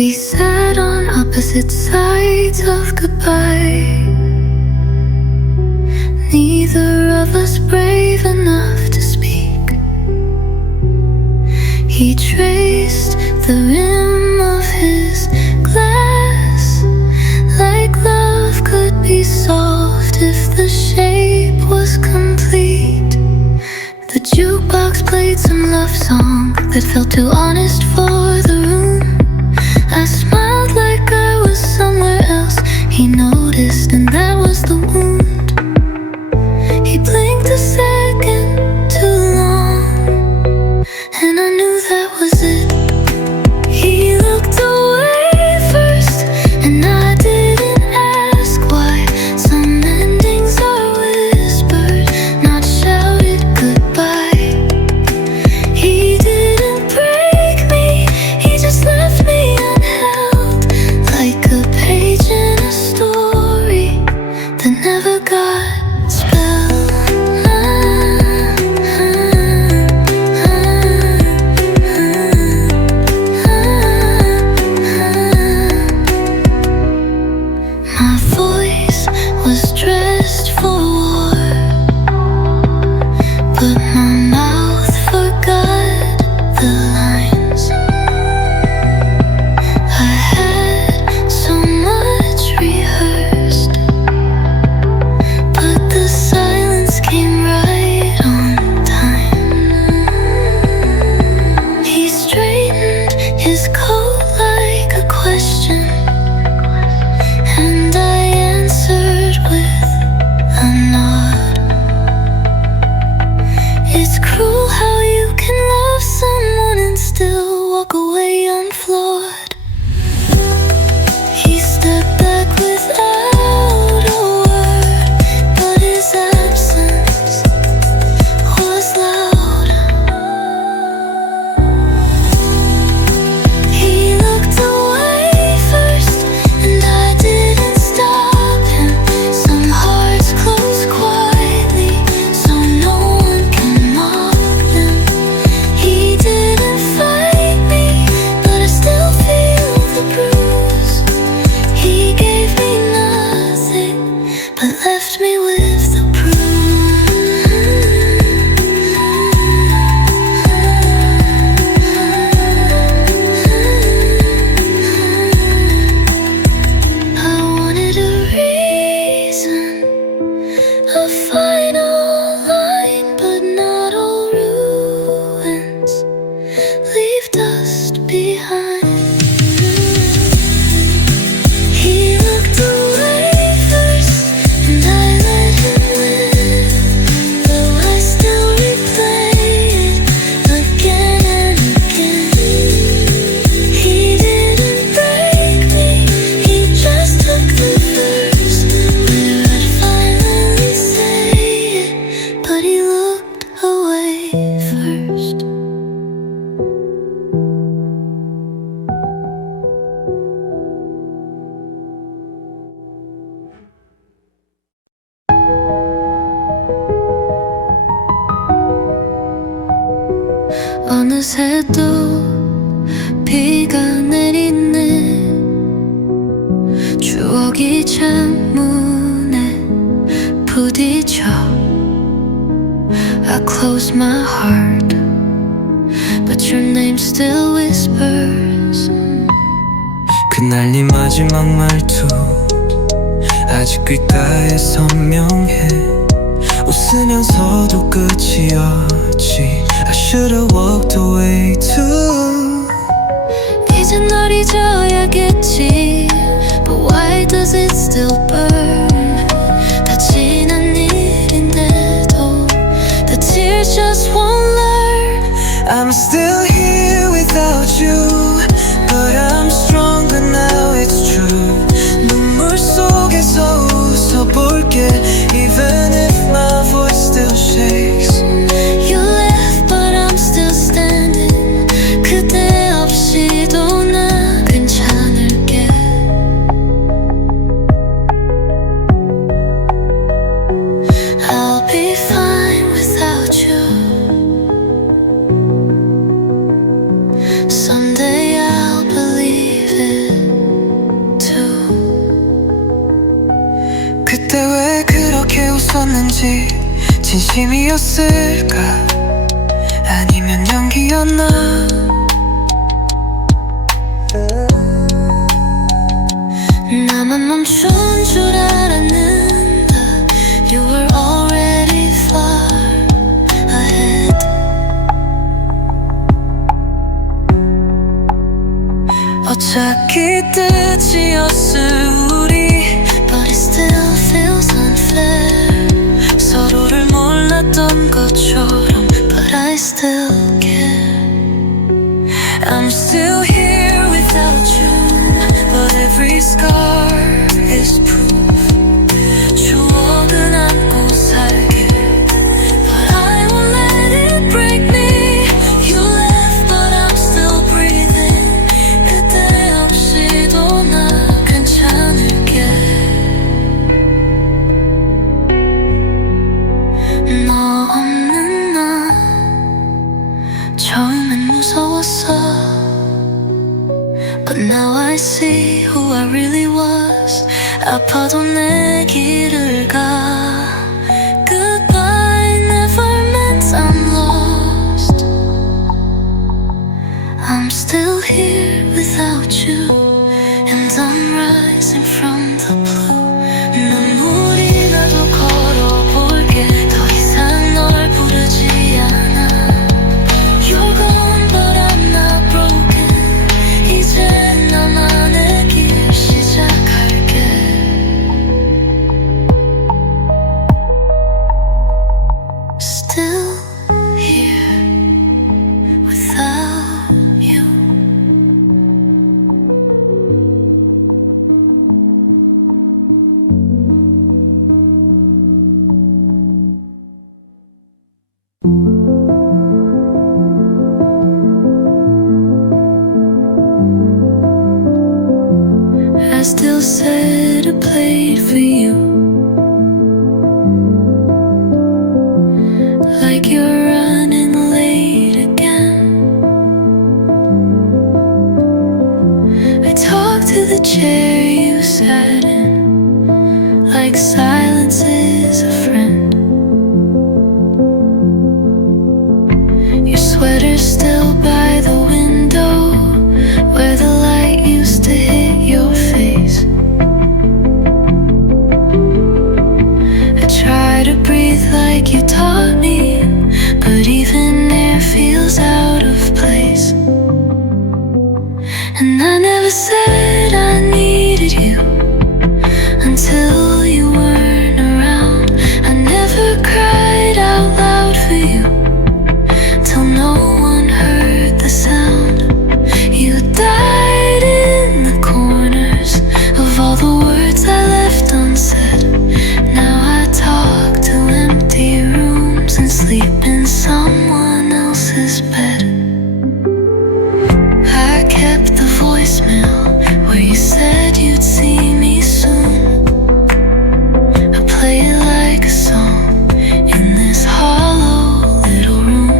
We sat on opposite sides of goodbye, neither of us brave enough to speak. He traced the rim of his glass, like love could be solved if the shape was complete. The jukebox played some love song that felt too honest for the room. I smiled like I was somewhere else. He noticed, and that was the wound. He blinked a second too long, and I knew that was it. He looked away first, and I didn't ask why. Some endings are whispered, not shouted goodbye. He didn't break me, he just left me unheld, like a page in a story that never got spelled. My voice was dressed for war, but my mouth forgot the lines. I had so much rehearsed, but the silence came right on time. He straightened his coat like a question, and I answered with a nod. It's cruel how you can love someone and still walk away unfloored. He stepped back without a word, but his absence was loud. He looked away first, and I didn't stop him. Some hearts close quietly, so no one can mock them. He didn't fight me, but I still feel the bruise. He gave me nothing, but left me with the I wanted a reason, a final line, but not all ruins leave dust behind. He looked away first, and I let him win, though I still replay it again and again. He didn't break me, he just took the verse where I'd finally say it, but he looked away first. 어느새 또 비가 내리네. 추억이 창문에 부딪혀. I close my heart, but your name still whispers. 그날 네 마지막 말투 아직 귓가에 선명해. 웃으면서도 끝이었지. I should've walked away too. 이제 널 잊어야겠지, but why does it still burn? 다 지난 일인데도 the tears just won't learn. I'm still here without you, but I'm stronger now, it's true. 눈물 속에서 웃어볼게, even if my voice still shakes. You left, but I'm still standing. 그대 없이도 난 괜찮을게. I'll be fine without you. 꿈이었을까 아니면 연기였나 나만 멈춘 줄 알았는데 You were already far ahead 어차피 뜻이었을 우리 But it still feels unfair 서로를 몰랐던 것처럼 But I still care I'm still here without you But every scar is proof 추억은 안고 살게 But I won't let it break me You left but I'm still breathing 그때 없이도 나 괜찮을게 너 없는 나 처음엔 무서웠어 But now I see who I really was 아파도 내 길을 가 Goodbye never meant I'm lost I'm still here without you And I'm rising from the blue 눈물이 나도 걸어볼게 더 이상 널 부르지 않아 You're gone but I'm not broken 이제 나만의 길 시작할게 Still here without you I still set a plate for you Like you're running late again I talk to the chair you sat in Like silence is a friend Your sweater's still by the window Where the light used to hit your face I try to breathe like you taught me But even air feels out of place And I never said I needed you Until you weren't around I never cried out loud for you Till no one heard the sound You died in the corners Of all the words I left unsaid Now I talk to empty rooms And sleep in someone else's bed I kept the voicemail Where you said you'd see me soon I play it like a song In this hollow little room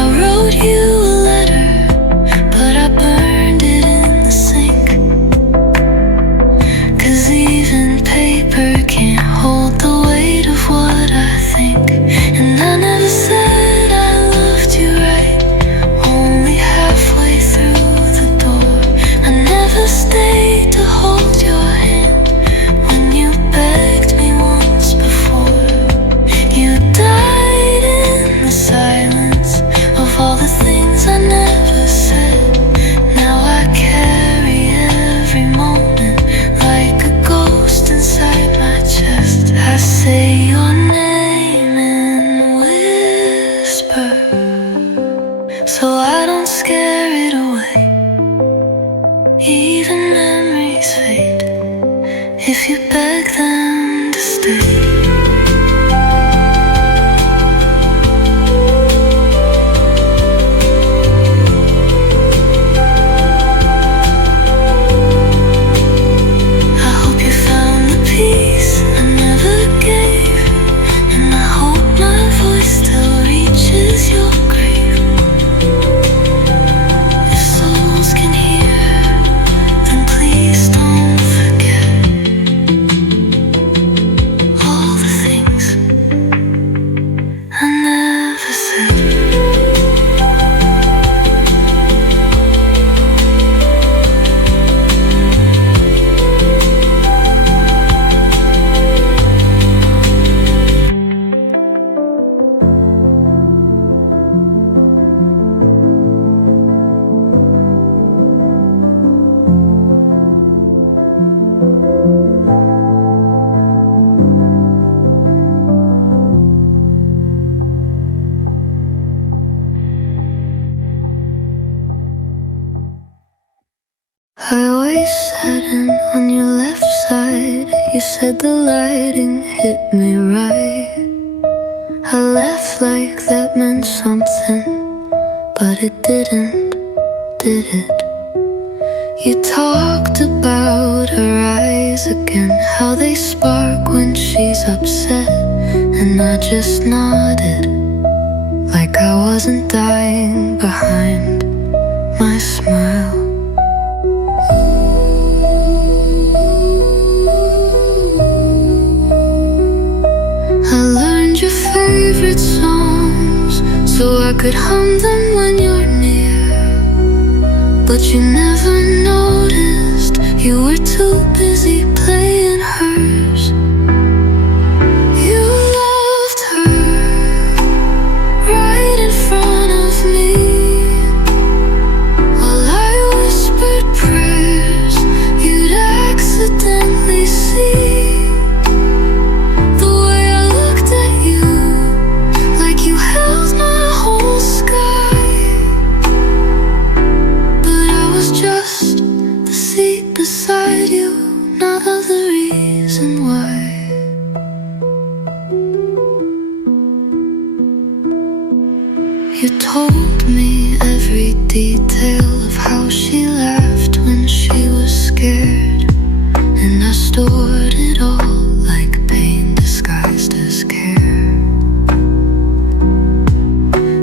I wrote you a letter But I burned it in the sink 'Cause even paper can't hold the weight of what I think And I You said the lighting hit me right. I laughed like that meant something, but it didn't, did it? You talked about her eyes again, how they spark when she's upset, and I just nodded, like I wasn't dying behind my smile. I learned your favorite songs so I could hum them when you're near, but you never noticed you were too busy playing hers. You loved her right in front of me, while I whispered prayers you'd accidentally see. The way I looked at you, like you held my whole sky, but I was just the seat beside you, not the reason why. You told me every detail of how she laughed when she was scared, and I stored it all like pain disguised as care.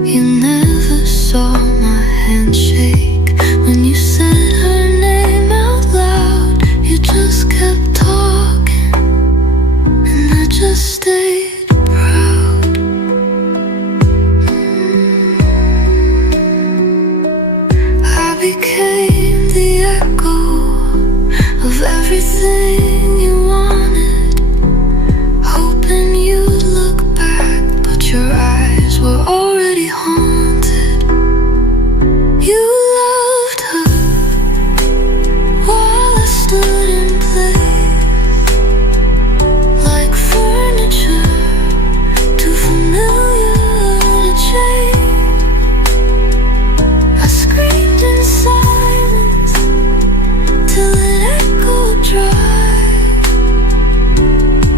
You never saw my handshake when you said her name out loud. You just kept talking, and I just stayed proud. I became the echo of everything you wanted, hoping you'd look back, but your eyes were already haunted. You loved her while I stood in place, like furniture too familiar to change. I screamed in silence till it echoed dry,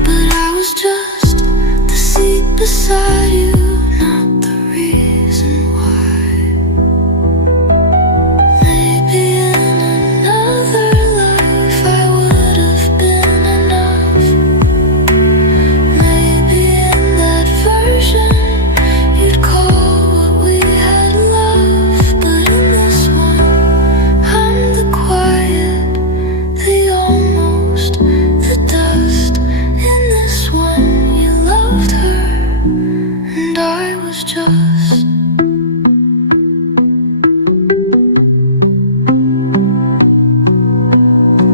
but I was just the seat beside you, not the reason why. Maybe in another life I would have been enough. Maybe in that version you'd call what we had love, but in this one I'm the quiet, the almost, the dust. In this one you loved her, and I was just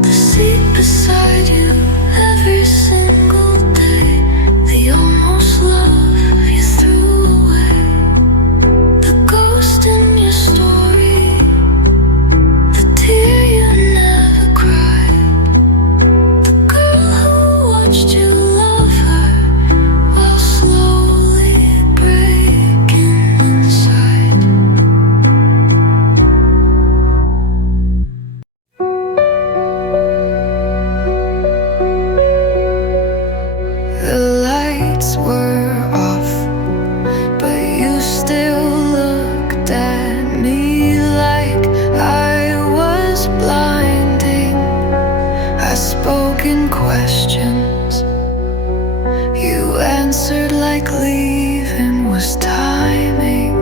the seat beside you every single day, the almost love you threw away, the ghost in your story, the tear you never cried, the girl who watched you love her while slowly breaking inside. The lights were off, but you still looked at me like I was blinding. I spoke in questions, you answered like leaving was timing.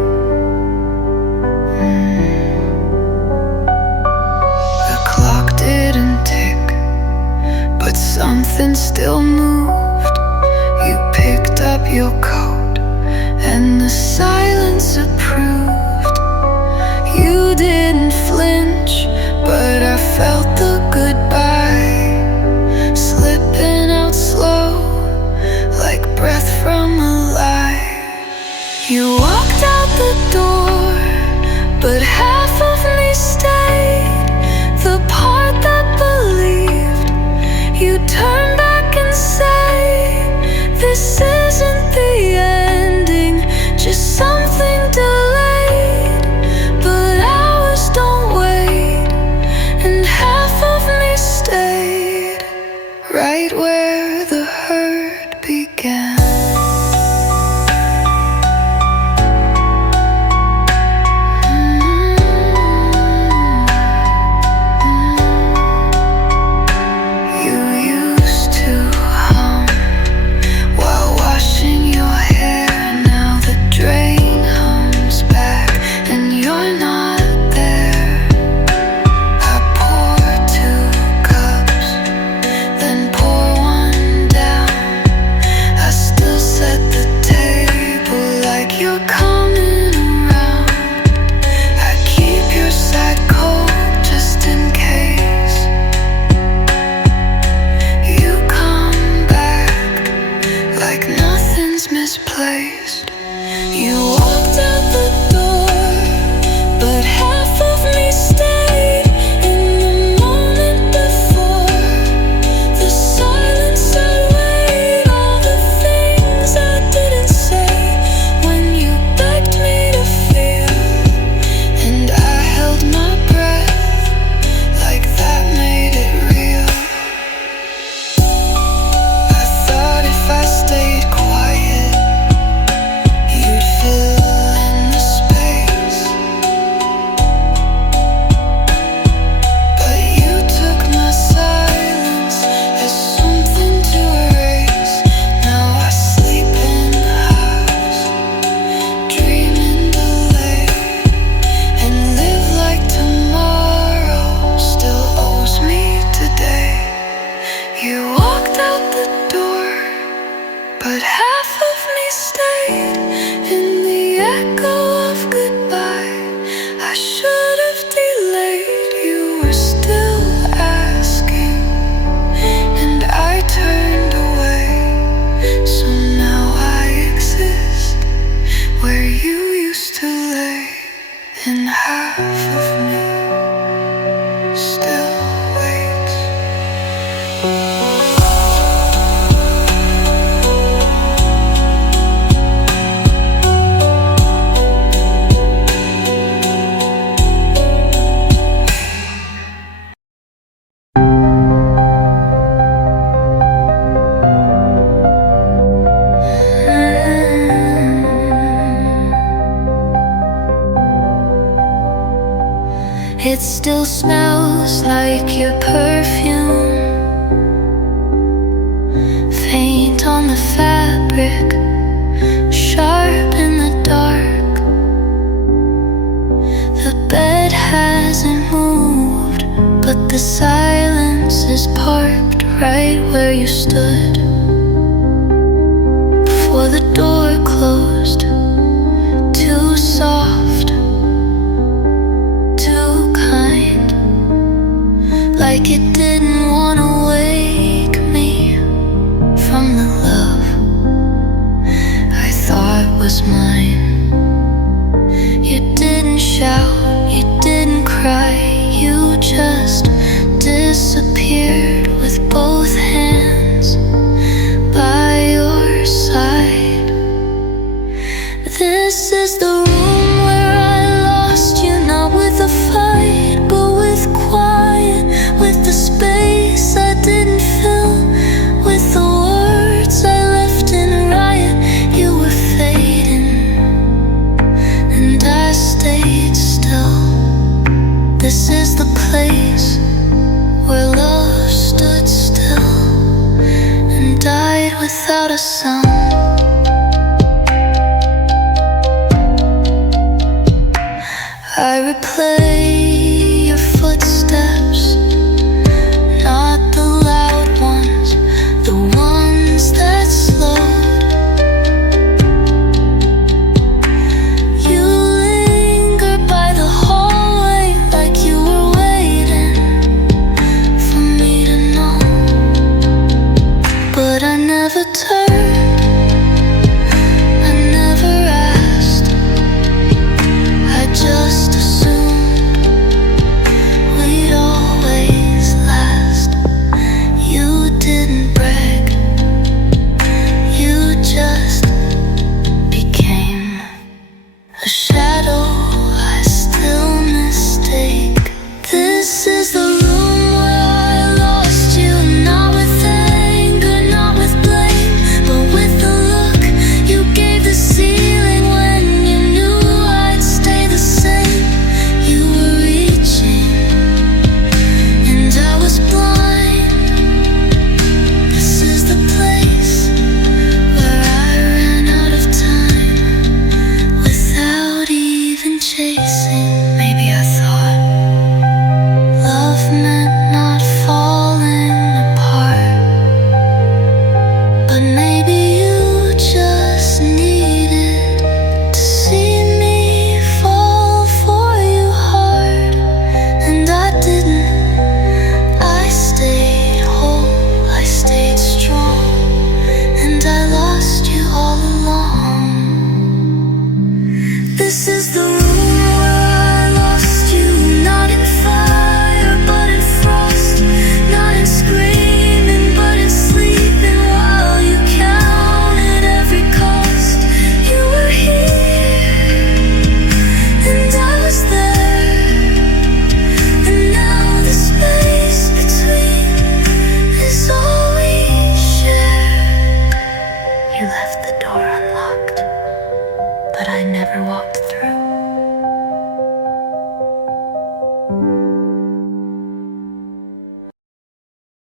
The clock didn't tick, but something still moved. You picked up your coat, and the silence approved. You didn't flinch, but I felt the goodbye slipping out slow, like breath from a lie. You walked out the door, but half of me stayed, the part that believed. You turned back and say, this isn't the ending, just something delayed. But hours don't wait, and half of me stayed right where where you used to lay, and half of me still waits. It still smells like your perfume, faint on the fabric, sharp in the dark. The bed hasn't moved, but the silence is parked right where you stood. Before the door closed, too soft, too kind, like it didn't want to wake me from the love I thought was mine. You didn't shout, you didn't cry, you just disappeared with both hands by your side. This is the room where I lost you, not with a fight, but with quiet, with the space I didn't fill, with the words I left in riot. You were fading, and I stayed still. This is the place where love stood still and died without a sound. I replay your footsteps, not the loud ones, the ones that slowed. You linger by the hallway like you were waiting for me to know, but I never turned, I never asked, I just assumed we'd always last. You didn't brag, you just became a shadow I still mistake. This is the room where I lost you, not with anger, not with blame, but with the look you gave the ceiling when you knew I'd stay the same. You were reaching, and I was blind. This is the place where I ran out of time without even chasing. Maybe I thought love meant not falling apart, but maybe you just needed to see me fall for you hard, and I didn't. I stayed whole, I stayed strong, and I lost you all along. This is the room